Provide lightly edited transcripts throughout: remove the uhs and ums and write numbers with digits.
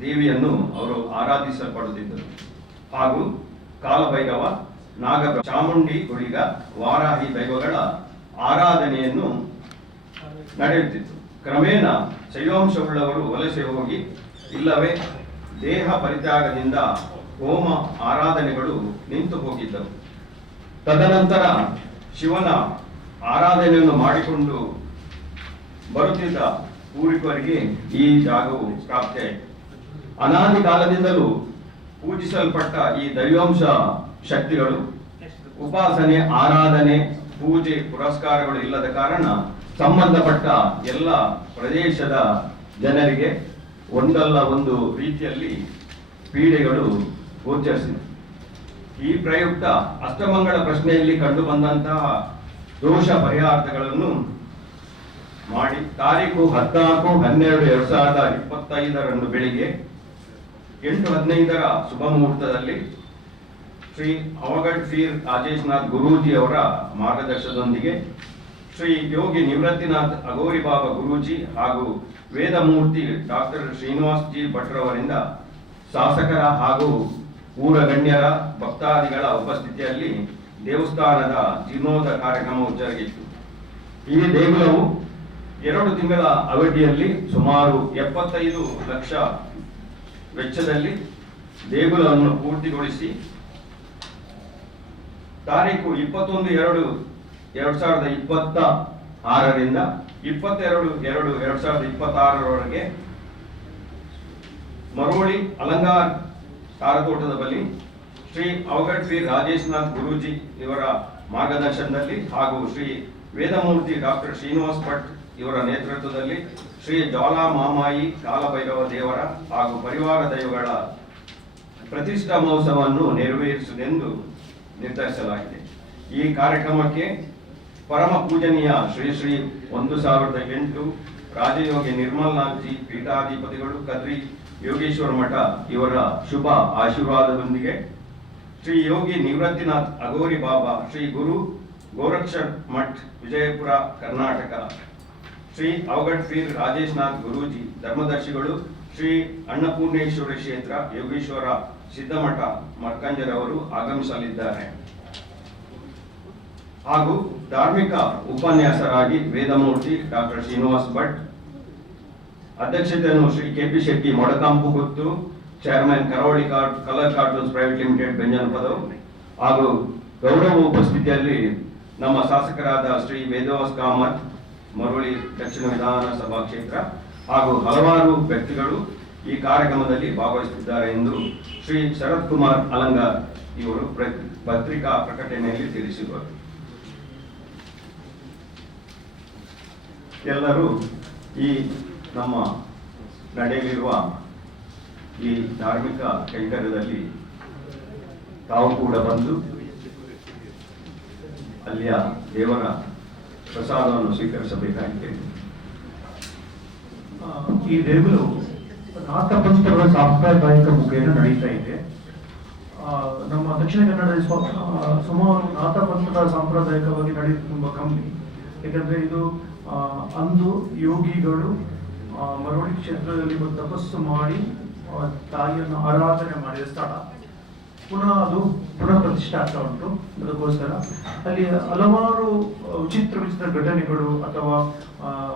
ದೇವಿಯನ್ನು ಅವರು ಆರಾಧಿಸಲ್ಪಡುತ್ತಿದ್ದರು. ಹಾಗೂ ಕಾಲಭೈರವ, ನಾಗ, ಚಾಮುಂಡಿ, ಗುಳಿಗ, ವಾರಾಹಿ ದೈವಗಳ ಆರಾಧನೆಯನ್ನು ನಡೆಯುತ್ತಿತ್ತು. ಕ್ರಮೇಣ ಶೈವಾಂಶವುಳ್ಳವರು ವಲಸೆ ಹೋಗಿ ಇಲ್ಲವೇ ದೇಹ ಪರಿತ್ಯಾಗದಿಂದ ಹೋಮ ಆರಾಧನೆಗಳು ನಿಂತು ಹೋಗಿದ್ದವು. ತದನಂತರ ಶಿವನ ಆರಾಧನೆಯನ್ನು ಮಾಡಿಕೊಂಡು ಬರುತ್ತಿದ್ದ ಪೂರ್ವಿಕರಿಗೆ ಈ ಜಾಗವು ಪ್ರಾಪ್ತಿಯಾಯಿತು. ಅನಾದಿ ಕಾಲದಿಂದಲೂ ಪೂಜಿಸಲ್ಪಟ್ಟ ಈ ದೈವಾಂಶ ಶಕ್ತಿಗಳು ಉಪಾಸನೆ, ಆರಾಧನೆ, ಪೂಜೆ, ಪುರಸ್ಕಾರಗಳು ಇಲ್ಲದ ಕಾರಣ ಸಂಬಂಧಪಟ್ಟ ಎಲ್ಲ ಪ್ರದೇಶದ ಜನರಿಗೆ ಒಂದಲ್ಲ ಒಂದು ರೀತಿಯಲ್ಲಿ ಪೀಡೆಗಳು ಗೋಚರಿಸಿದೆ. ಈ ಪ್ರಯುಕ್ತ ಅಷ್ಟಮಂಗಳ ಪ್ರಶ್ನೆಯಲ್ಲಿ ಕಂಡು ಬಂದಂತಹ ದೋಷ ಪರಿಹಾರಗಳನ್ನು ಮಾಡಿ ತಾರೀಕು 14/12/2025 ಬೆಳಿಗ್ಗೆ 8:15 ಶುಭ ಮುಹೂರ್ತದಲ್ಲಿ ಶ್ರೀ ಅವಘಡ್ ಫೀರ್ ರಾಜೇಶ್ನಾಥ್ ಗುರೂಜಿ ಅವರ ಮಾರ್ಗದರ್ಶನದೊಂದಿಗೆ ಶ್ರೀ ಯೋಗಿ ನಿವೃತ್ತಿನಾಥ್ ಅಗೋರಿ ಬಾಬಾ ಗುರೂಜಿ ಹಾಗೂ ವೇದಮೂರ್ತಿ ಡಾಕ್ಟರ್ ಶ್ರೀನಿವಾಸ್ ಜಿ ಭಟ್ರವರಿಂದ ಶಾಸಕರ ಹಾಗೂ ಊರ ಗಣ್ಯರ ಭಕ್ತಾದಿಗಳ ಉಪಸ್ಥಿತಿಯಲ್ಲಿ ದೇವಸ್ಥಾನದ ಜೀರ್ಣೋದ್ಧಾರ ಕಾರ್ಯಕ್ರಮವು ಜರುಗಿತು. ಈ ದೇಗುಲವು 2 ತಿಂಗಳ ಅವಧಿಯಲ್ಲಿ ಸುಮಾರು 75 ಲಕ್ಷ ವೆಚ್ಚದಲ್ಲಿ ದೇಗುಲವನ್ನು ಪೂರ್ತಿಗೊಳಿಸಿ ತಾರೀಕು 21/2/2026ರಿಂದ 22/2/2026 ಮರೋಳಿ ಅಲಂಗಾರ್ ತಾರತೋಟದ ಬಳಿ ಶ್ರೀ ಅವಘಡ್ ಫೀರ್ ರಾಜೇಶ್ನಾಥ್ ಗುರೂಜಿ ಇವರ ಮಾರ್ಗದರ್ಶನದಲ್ಲಿ ಹಾಗೂ ಶ್ರೀ ವೇದಮೂರ್ತಿ ಡಾಕ್ಟರ್ ಶ್ರೀನಿವಾಸ್ ಭಟ್ ಇವರ ನೇತೃತ್ವದಲ್ಲಿ ಶ್ರೀ ಜ್ವಾಲಾ ಮಾಮಾಯಿ ಕಾಲಭೈರವ ದೇವರ ಹಾಗೂ ಪರಿವಾರ ದೈವಗಳ ಪ್ರತಿಷ್ಠಾ ಮಹೋತ್ಸವವನ್ನು ನೆರವೇರಿಸುವುದೆಂದು ನಿರ್ಧರಿಸಲಾಗಿದೆ. ಈ ಕಾರ್ಯಕ್ರಮಕ್ಕೆ ಪರಮ ಪೂಜನೀಯ ಶ್ರೀ ಶ್ರೀ 1008 ರಾಜಯೋಗಿ ನಿರ್ಮಲ್ನಾಥ್ಜಿ ಪೀಠಾಧಿಪತಿಗಳು, ಕದ್ರಿ ಯೋಗೇಶ್ವರ ಮಠ ಇವರ ಶುಭ ಆಶೀರ್ವಾದದೊಂದಿಗೆ ಶ್ರೀ ಯೋಗಿ ನಿವೃತ್ತಿನಾಥ್ ಅಗೋರಿ ಬಾಬಾ, ಶ್ರೀ ಗುರು ಗೋರಕ್ಷರ್ ಮಠ್, ವಿಜಯಪುರ, ಕರ್ನಾಟಕ, ಶ್ರೀ ಅವಘಡ್ ಫೀರ್ ರಾಜೇಶ್ನಾಥ್ ಗುರೂಜಿ ಧರ್ಮದರ್ಶಿಗಳು, ಶ್ರೀ ಅನ್ನಪೂರ್ಣೇಶ್ವರಿ ಕ್ಷೇತ್ರ, ಯೋಗೇಶ್ವರ ಸಿದ್ದಮಠ ಮರ್ಕಂಜರವರು ಆಗಮಿಸಲಿದ್ದಾರೆ. ಹಾಗೂ ಧಾರ್ಮಿಕ ಉಪನ್ಯಾಸರಾಗಿ ವೇದಮೂರ್ತಿ ಡಾಕ್ಟರ್ ಶ್ರೀನಿವಾಸ್ ಭಟ್, ಅಧ್ಯಕ್ಷತೆಯನ್ನು ಶ್ರೀ ಕೆಪಿ ಶೆಟ್ಟಿ ಮೊಡಕಾಂಪುಗುತ್ತು, ಚೇರ್ಮನ್ ಕರಾವಳಿ ಕಲರ್ ಕಾರ್ಟೂನ್ಸ್ ಪ್ರೈವೇಟ್ ಲಿಮಿಟೆಡ್ ಬೆಂಜನಪದವು, ಹಾಗೂ ಗೌರವ ಉಪಸ್ಥಿತಿಯಲ್ಲಿ ನಮ್ಮ ಶಾಸಕರಾದ ಶ್ರೀ ವೇದವಾಸ್ ಕಾಮತ್, ಮರಳಿ ದಕ್ಷಿಣ ವಿಧಾನಸಭಾ ಕ್ಷೇತ್ರ ಹಾಗೂ ಹಲವಾರು ವ್ಯಕ್ತಿಗಳು ಈ ಕಾರ್ಯಕ್ರಮದಲ್ಲಿ ಭಾಗವಹಿಸುತ್ತಿದ್ದಾರೆ ಎಂದು ಶ್ರೀ ಶರತ್ ಕುಮಾರ್ ಅಲಂಗಾರ್ ಇವರು ಪತ್ರಿಕಾ ಪ್ರಕಟಣೆಯಲ್ಲಿ ತಿಳಿಸಿದರು. ಎಲ್ಲರೂ ಈ ನಮ್ಮ ನಡೆಯಲಿರುವ ಈ ಧಾರ್ಮಿಕ ಕೈಂಕರ್ಯದಲ್ಲಿ ತಾವು ಕೂಡ ಬಂದು ಅಲ್ಲಿಯ ದೇವರ ಪ್ರಸಾದವನ್ನು ಸ್ವೀಕರಿಸಬೇಕಾಗಿದೆ. ಈ ದೇಗುಲವು ನಾಥ ಪಂಥಗಳ ಸಾಂಪ್ರದಾಯಿಕ ಮುಖೇನ ನಡೀತಾ ಇದೆ. ನಮ್ಮ ದಕ್ಷಿಣ ಕನ್ನಡದಲ್ಲಿ ಸುಮಾರು ನಾಥ ಪಂಥಗಳ ಸಾಂಪ್ರದಾಯಿಕವಾಗಿ ನಡೆಯುವುದು ತುಂಬಾ ಕಮ್ಮಿ. ಯಾಕಂದ್ರೆ ಇದು ಅಂದು ಯೋಗಿಗಳು ಮರವಳ್ಳಿ ಕ್ಷೇತ್ರದಲ್ಲಿ ತಪಸ್ಸು ಮಾಡಿ ತಾಯಿಯನ್ನು ಆರಾಧನೆ ಮಾಡಿದ ಸ್ಥಳ. ಅದು ಪುನಃ ಪ್ರತಿಷ್ಠೆ ಆಗ್ತಾ ಉಂಟು. ಅದಕ್ಕೋಸ್ಕರ ಅಲ್ಲಿ ಹಲವಾರು ವಿಚಿತ್ರ ಘಟನೆಗಳು ಅಥವಾ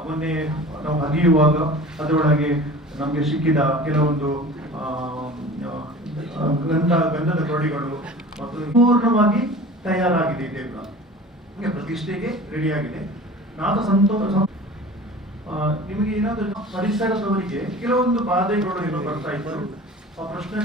ಮೊನ್ನೆ ನಾವು ಅಗಿಯುವಾಗ ಅದರೊಳಗೆ ನಮಗೆ ಸಿಕ್ಕಿದ ಕೆಲವೊಂದು ಗಂಧದ ಕೊರಡಿಗಳು ಮತ್ತು ಪೂರ್ಣವಾಗಿ ತಯಾರಾಗಿದೆ. ದೇಗುಲ ಪ್ರತಿಷ್ಠೆಗೆ ರೆಡಿಯಾಗಿದೆ. ನಾಥ ಸಂತೋಷ ನಿಮಗೆ ಏನಾದರೂ ಪರಿಸರದವರಿಗೆ ಕೆಲವೊಂದು ಬಾಧೆಗಳು ಬರ್ತಾ ಇತ್ತು. ಆ ಪ್ರಶ್ನೆ